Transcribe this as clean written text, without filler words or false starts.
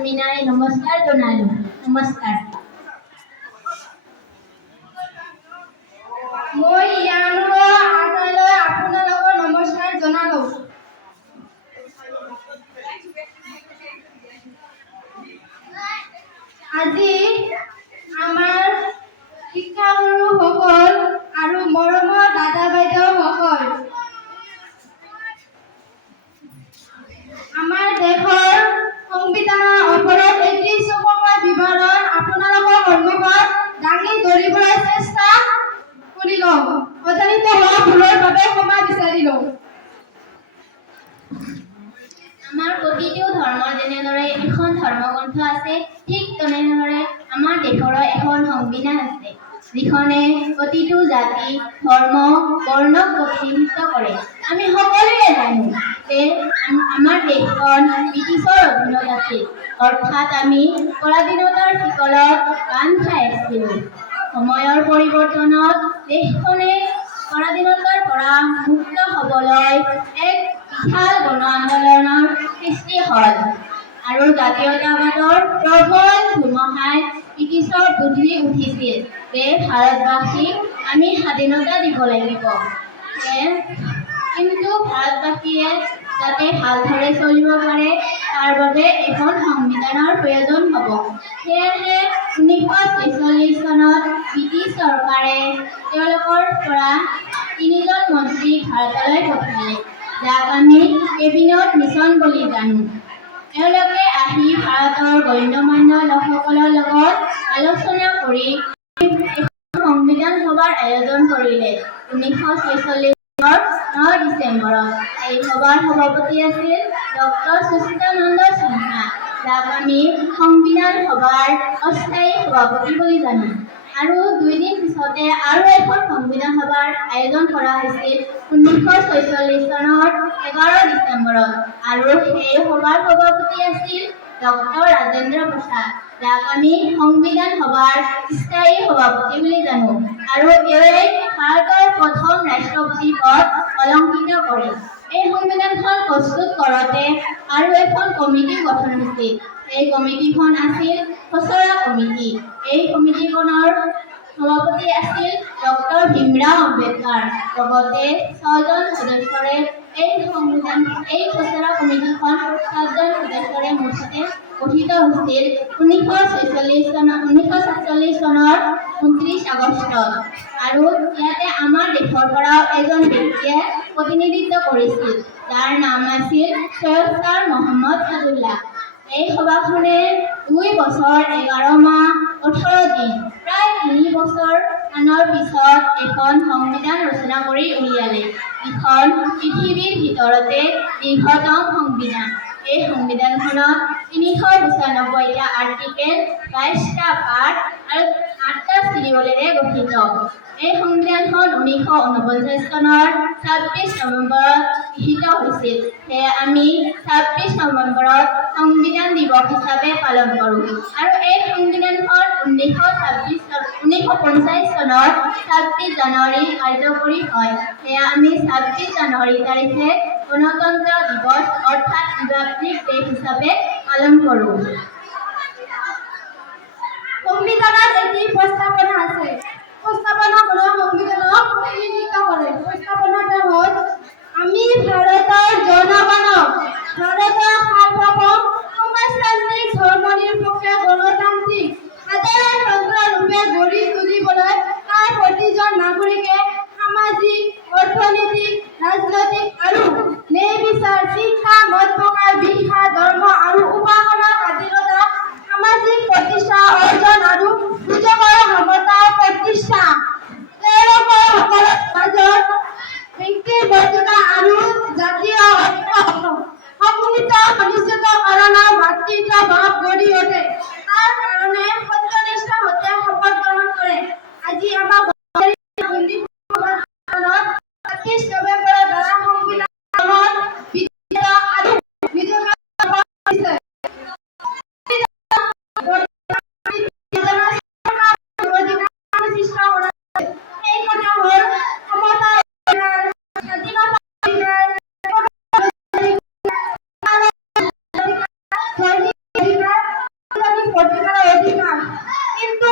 সেমিনাৰে নমস্কাৰ জনালো। নমস্কাৰ। মই ইয়ানুৰ আটাইলৈ আপোনালোকৰ নমস্কাৰ জনালো। আজি আমাৰ শিক্ষাগুৰুসকল আৰু মৰমৰ দাদা বাইদেউসকল, আমাৰ দেশৰ সংবিধানৰ ওপৰত এটি চমকপ্ৰদ বিৱৰণ আপোনালোকৰ সন্মুখত দাঙি ধৰিবলৈ চেষ্টা কৰিলো। অজানিত হোৱা ভুলৰ বাবে ক্ষমা বিচাৰিলো। আমাৰ প্ৰতিটো ধৰ্মৰ যেনেদৰে এখন ধৰ্মগ্ৰন্থ আছে, ঠিক তেনেদৰে আমাৰ দেশৰো এখন সংবিধান আছে, যিখনে প্ৰতিটো জাতি, ধৰ্ম, বৰ্ণক প্ৰতিনিধিত্ব কৰে। আমি সকলোৱে জানো যে আমাৰ দেশখন ব্ৰিটিছৰ অধীনত আছিল, অৰ্থাৎ আমি পৰাধীনতাৰ শিকলত বান্ধ খাই আছিলোঁ। সময়ৰ পৰিৱৰ্তনত দেশখনে পৰাধীনতাৰ পৰা মুক্ত হ'বলৈ এক বিশাল গণ আন্দোলনৰ সৃষ্টি হ'ল আৰু জাতীয়তাবাদৰ প্ৰবল ধুমুহাই ব্ৰিটিছৰ বুদ্ধি উঠিছিল যে ভাৰতবাসীক আমি স্বাধীনতা দিব লাগিব। কিন্তু ভাৰতবাসীয়ে যাতে ভালদৰে চলিব পাৰে তাৰ বাবে এখন সংবিধানৰ প্ৰয়োজন হ'ব। সেয়েহে 1946 চনত ব্ৰিটিছ চৰকাৰে তেওঁলোকৰ পৰা 3জন মন্ত্ৰীক ভাৰতলৈ পঠালে, যাক আমি কেবিনেট মিছন বুলি জানো। তেওঁলোকে আহি ভাৰতৰ গণ্যমান্য লোকসকলৰ লগত আলোচনা কৰি সংবিধান সভাৰ আয়োজন কৰিলে 1946 চনৰ 9 ডিচেম্বৰত। এই সভাৰ সভাপতি আছিল ডক্টৰ সুচিতানন্দ সিনহা, যাক আমি সংবিধান সভাৰ অস্থায়ী সভাপতি বুলি জানো। আৰু 2 দিন পিছতে আৰু এখন সংবিধান সভাৰ আয়োজন কৰা হৈছিল 1946 চনৰ 11 ডিচেম্বৰত, আৰু সেই সভাৰ সভাপতি আছিল ডক্টৰ ৰাজেন্দ্ৰ প্ৰসাদ, যাক আমি সংবিধান সভাৰ স্থায়ী সভাপতি বুলি জানো। আৰু তেওঁৱে ভাৰতৰ প্ৰথম ৰাষ্ট্ৰপতি পদ অলংকৃত কৰে। এই সংবিধানখন প্ৰস্তুত কৰোঁতে আৰু এখন কমিটি গঠন হৈছিল। এই কমিটিখন আছিল খচৰা কমিটি। এই কমিটিখনৰ সভাপতি আছিল ডক্টৰ ভীমৰাও আম্বেদকাৰ। লগতে 6জন সদস্যৰে এই খচৰা কমিটিখন 7জন সদস্যৰে মুঠতে গঠিত হৈছিল 1946 চনৰ 29 আগষ্টত। আৰু ইয়াতে আমাৰ দেশৰ পৰাও এজন ব্যক্তিয়ে প্ৰতিনিধিত্ব কৰিছিল, যাৰ নাম আছিল সৈয়দ ছাৰ মহম্মদ আব্দুল্লাহ। এই সভাখনে 2 বছৰ 11 মাহ 18 দিন, প্ৰায় 3 বছৰ মানৰ পিছত এখন সংবিধান ৰচনা কৰি উলিয়ালে, যিখন পৃথিৱীৰ ভিতৰতে দীৰ্ঘতম সংবিধান। এই সংবিধানখনত 395টা আৰ্টিকেল, 22টা পাৰ্ট আৰু 8টা শিৰোলেৰে গঠিত। এই সংবিধানখন 1949 চনৰ 26 নৱেম্বৰত গৃহীত হৈছিল। সেয়ে আমি 26 নৱেম্বৰত সংবিধান দিৱস হিচাপে পালন কৰোঁ। আৰু এই সংবিধানখন 1950 চনৰ 26 জানুৱাৰী কাৰ্যকৰী হয়। সেয়া আমি 26 জানুৱাৰী তাৰিখে গণতন্ত্ৰ দিৱস অৰ্থাৎ ৰিপাব্লিক ডে হিচাপে পালন কৰোঁ। সংবিধানত এটি প্ৰস্তাৱনা আছে। প্ৰস্তাৱনাখনে সংবিধানক প্ৰতিনিধিত্ব কৰে। প্ৰস্তাৱনাটো হ'ল, আমি ভাৰতৰ জনগণক ভাৰতৰ সাৰ্বভৌম সমাজতান্ত্ৰিক ধৰ্মনিৰপেক্ষ গণতান্ত্ৰিক সাধাৰণতন্ত্ৰ ৰূপে গঢ়ি তুলিবলৈ তাৰ প্ৰতিজন নাগৰিকে সামাজিক, অৰ্থনৈতিক, ৰাজনৈতিক আৰু ন্যায়বিচাৰ, শিক্ষা, মত প্ৰকাশ, বিশ্বাস, ধৰ্ম আৰু উপাসনাৰ স্বাধীনতা, সামাজিক প্ৰতিষ্ঠা অৰ্জন আৰু সুযোগৰ সমতা প্ৰতিষ্ঠা, তেওঁলোকৰ সকলৰ মাজত ব্যক্তিৰ মৰ্যাদা আৰু জাতীয় ঐক্য সুনিশ্চিতকৰণৰ ভাতৃত্বভাৱ গঢ়ি উঠে। তাৰ কাৰণে সত্যনিষ্ঠাৰে শপত গ্ৰহণ কৰে। আজি আমাক 26 নৱেম্বৰৰ দ্বাৰা সংবিধানত বিধেয় আৰু নিযুক্ত কৰা হৈছে। ভোট কৰাৰ অধিকাৰ, কিন্তু